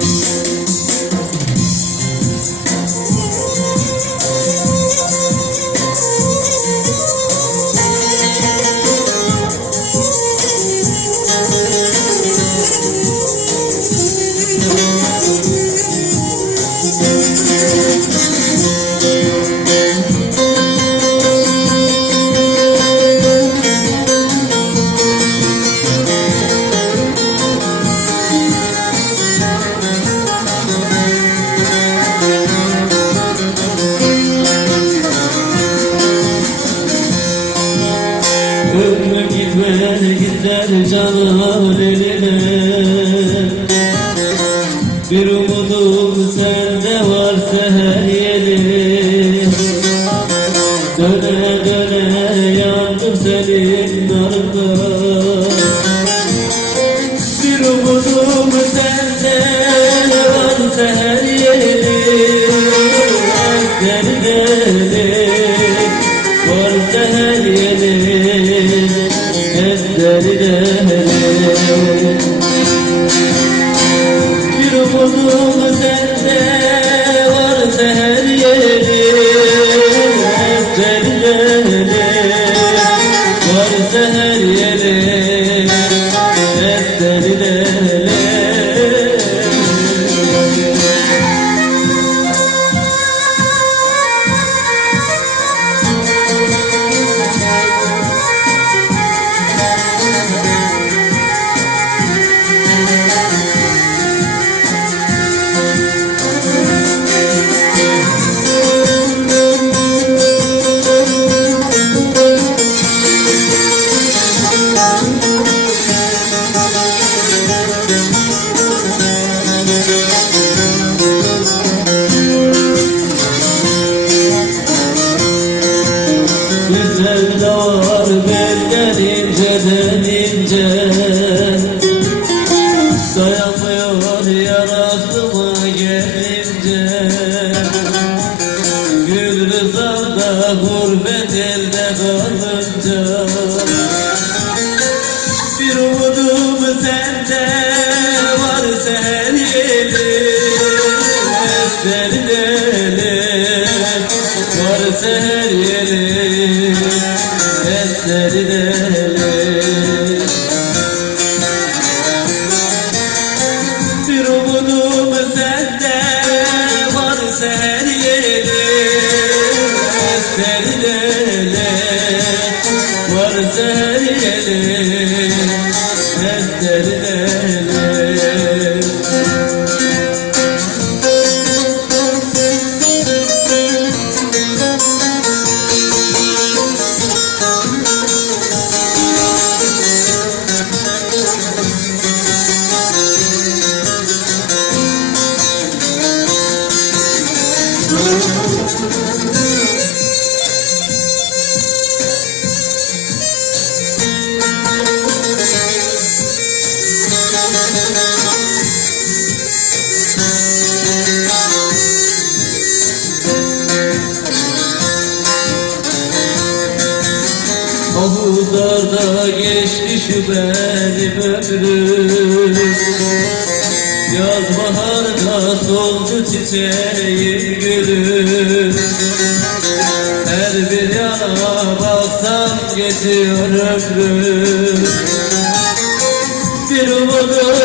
Ömrüm gitmez gider canım eline Bir umudum sende varsa her yeri. Döne döne yandım senin narında Bir umudum sende varsa her Deli Güzel de var benden inceden ince. Dayanmıyor yarasıma gelince. Gül rızamda gurbet elde kalınca Let it Yaz baharda soldu çiçeğim gülüm. Her bir yana baksam geçiyor ömrüm. Bir umudum